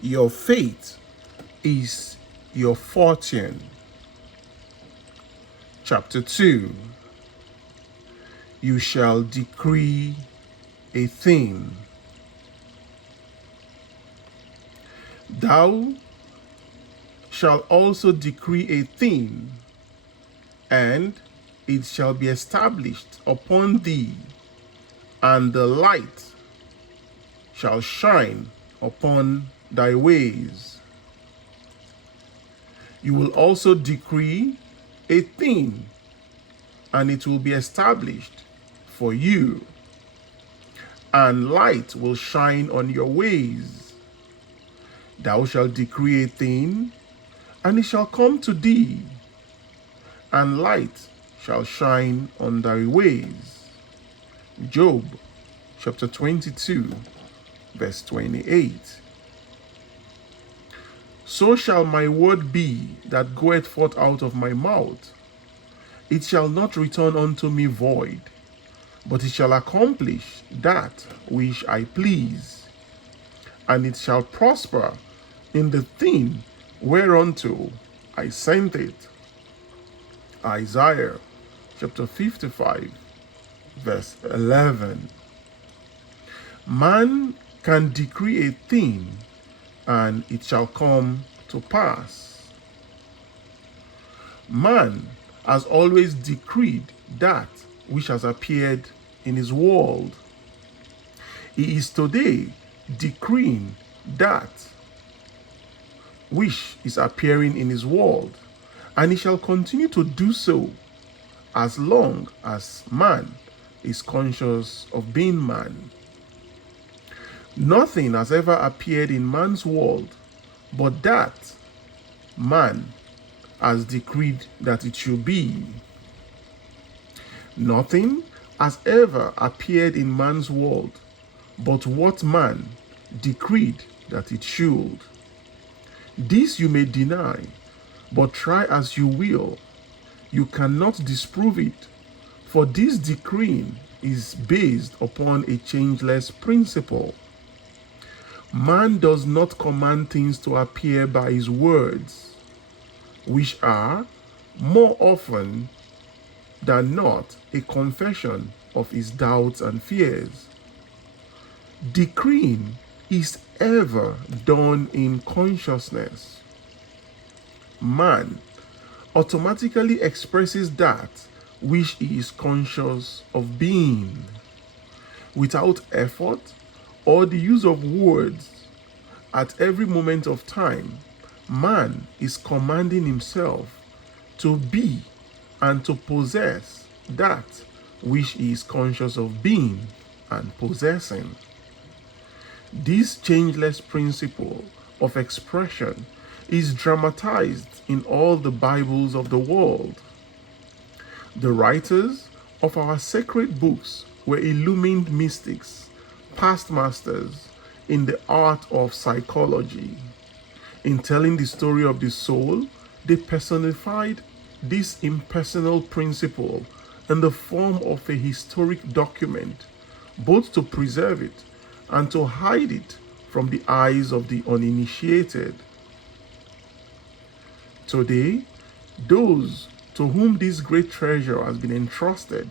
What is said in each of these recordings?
Your faith is your fortune. Chapter 2. You shall decree a thing. Thou shalt also decree a thing, and it shall be established upon thee, and the light shall shine upon thy ways. You will also decree a thing, and it will be established for you, and light will shine on your ways. Thou shalt decree a thing, and it shall come to thee, and light shall shine on thy ways. Job chapter 22, verse 28. So shall my word be that goeth forth out of my mouth. It shall not return unto me void, but it shall accomplish that which I please, and it shall prosper in the thing whereunto I sent it. Isaiah chapter 55, verse 11. Man can decree a thing, and it shall come to pass. Man has always decreed that which has appeared in his world. He is today decreeing that which is appearing in his world, and he shall continue to do so as long as man is conscious of being man. Nothing has ever appeared in man's world but that man has decreed that it should be. Nothing has ever appeared in man's world but what man decreed that it should. This you may deny, but try as you will, you cannot disprove it, for this decreeing is based upon a changeless principle. Man does not command things to appear by his words, which are, more often than not, a confession of his doubts and fears. Decreeing is ever done in consciousness. Man automatically expresses that which he is conscious of being. Without effort or the use of words, at every moment of time, man is commanding himself to be and to possess that which he is conscious of being and possessing. This changeless principle of expression is dramatized in all the Bibles of the world. The writers of our sacred books were illumined mystics, past masters in the art of psychology. In telling the story of the soul, they personified this impersonal principle in the form of a historic document, both to preserve it and to hide it from the eyes of the uninitiated. Today, those to whom this great treasure has been entrusted,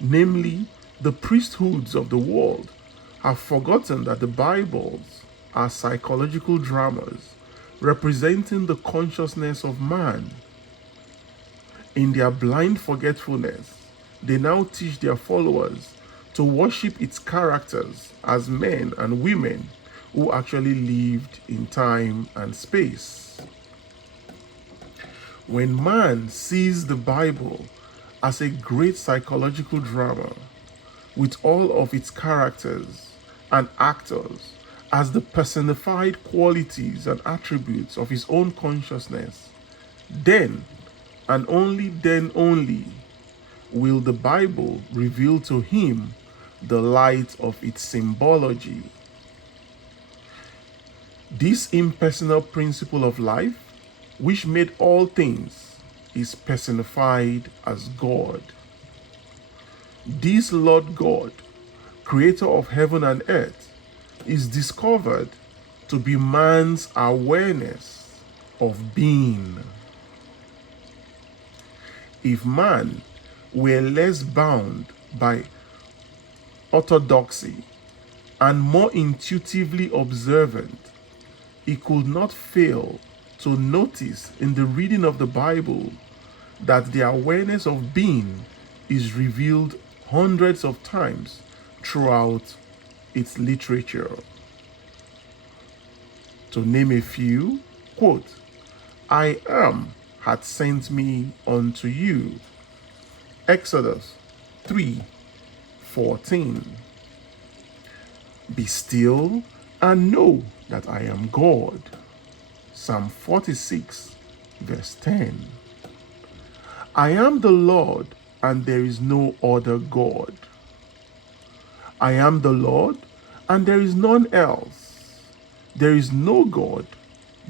namely the priesthoods of the world, have forgotten that the Bibles are psychological dramas representing the consciousness of man. In their blind forgetfulness, they now teach their followers to worship its characters as men and women who actually lived in time and space. When man sees the Bible as a great psychological drama with all of its characters and actors as the personified qualities and attributes of his own consciousness, then and only then only will the Bible reveal to him the light of its symbology. This impersonal principle of life, which made all things, is personified as God. This Lord God, creator of heaven and earth, is discovered to be man's awareness of being. If man were less bound by orthodoxy and more intuitively observant, he could not fail to notice in the reading of the Bible that the awareness of being is revealed hundreds of times throughout its literature. To name a few, quote, "I am hath sent me unto you." Exodus 3:14. "Be still and know that I am God." Psalm 46, verse 10. "I am the Lord, and there is no other God. I am the Lord, and there is none else. There is no God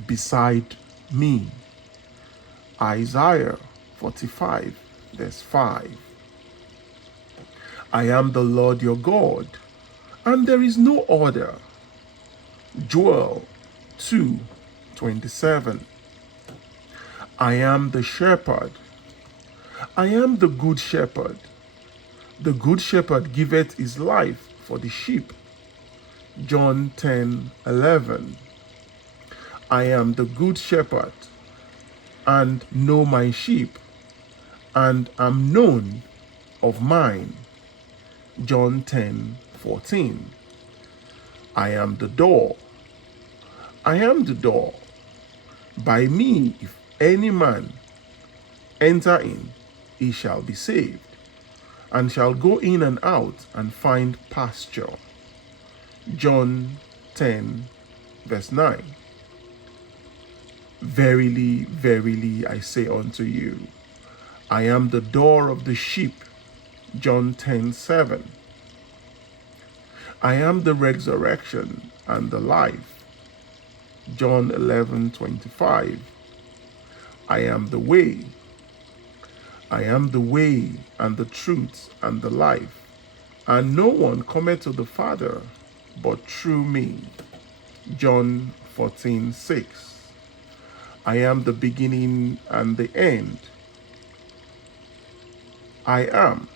beside me." Isaiah 45, verse 5. "I am the Lord your God, and there is no other." Joel 2:27. "I am the shepherd. I am the good shepherd. The good shepherd giveth his life for the sheep." John 10:11. "I am the good shepherd, and know my sheep, and am known of mine." John 10:14. "I am the door. I am the door. By me, if any man enter in, he shall be saved, and shall go in and out and find pasture." John 10, verse 9. "Verily, verily, I say unto you, I am the door of the sheep." John 10:7. "I am the resurrection and the life." John 11:25. "I am the way. I am the way and the truth and the life, and no one cometh to the Father but through me." John 14:6. "I am the beginning and the end. I am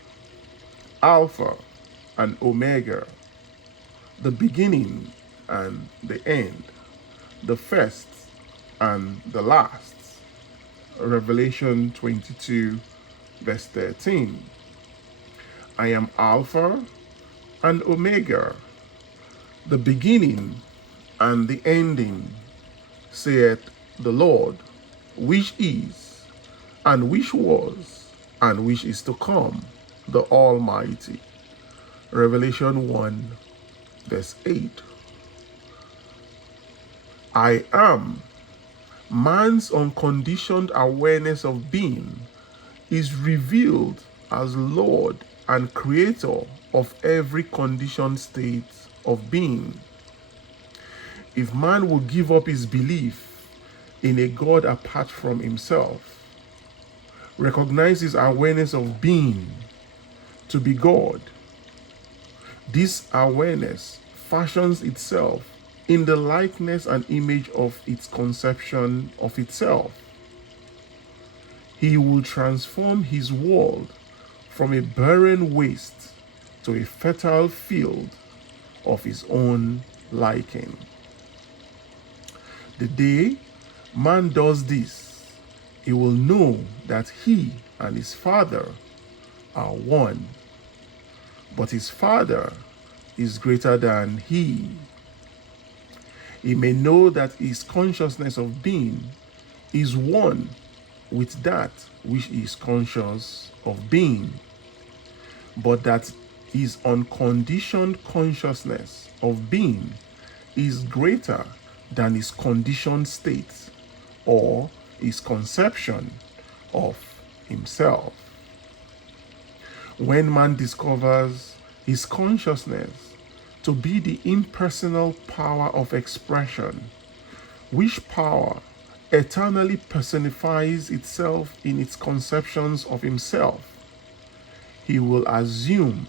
Alpha and Omega, the beginning and the end, the first and the last." Revelation 22, verse 13. "I am Alpha and Omega, the beginning and the ending, saith the Lord, which is, and which was, and which is to come, the Almighty." Revelation 1, verse 8. "I am," man's unconditioned awareness of being, is revealed as Lord and Creator of every conditioned state of being. If man would give up his belief in a God apart from himself, recognize his awareness of being to be God, this awareness fashions itself in the likeness and image of its conception of itself. He will transform his world from a barren waste to a fertile field of his own liking. The day man does this, he will know that he and his Father are one, but his Father is greater than he. He may know that his consciousness of being is one with that which he is conscious of being, but that his unconditioned consciousness of being is greater than his conditioned state or his conception of himself. When man discovers his consciousness to be the impersonal power of expression, which power eternally personifies itself in its conceptions of himself, he will assume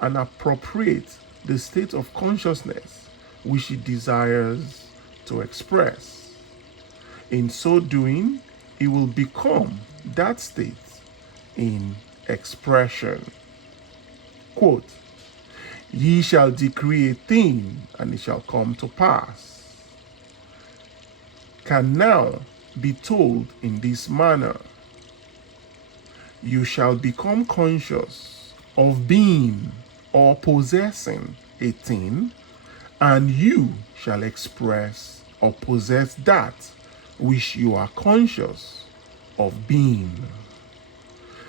and appropriate the state of consciousness which he desires to express. In so doing, it will become that state in expression. Quote, ye shall decree a thing, and it shall come to pass, can now be told in this manner. You shall become conscious of being or possessing a thing, and you shall express or possess that which you are conscious of being.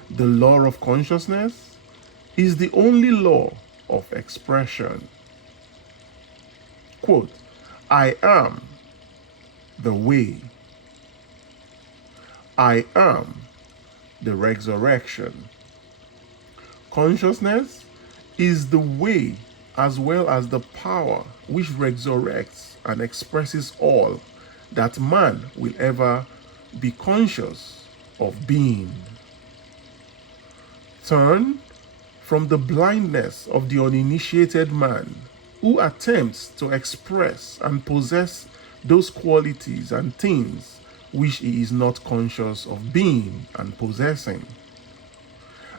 The law of consciousness is the only law of expression. Quote, I am the way. I am the resurrection. Consciousness is the way as well as the power which resurrects and expresses all that man will ever be conscious of being. Turn from the blindness of the uninitiated man who attempts to express and possess those qualities and things which he is not conscious of being and possessing,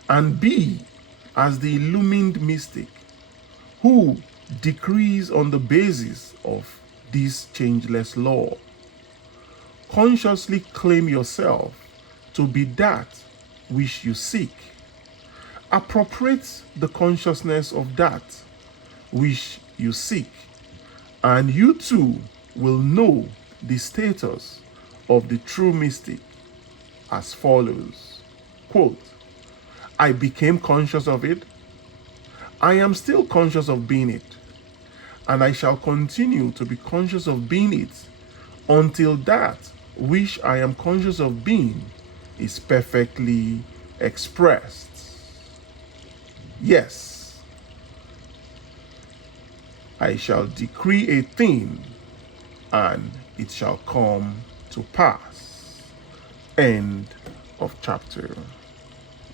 and be as the illumined mystic who decrees on the basis of this changeless law. Consciously claim yourself to be that which you seek. Appropriate the consciousness of that which you seek, and you too will know the status of the true mystic as follows. Quote, I became conscious of it. I am still conscious of being it, and I shall continue to be conscious of being it until that which I am conscious of being is perfectly expressed. Yes, I shall decree a thing, and it shall come to pass. End of chapter.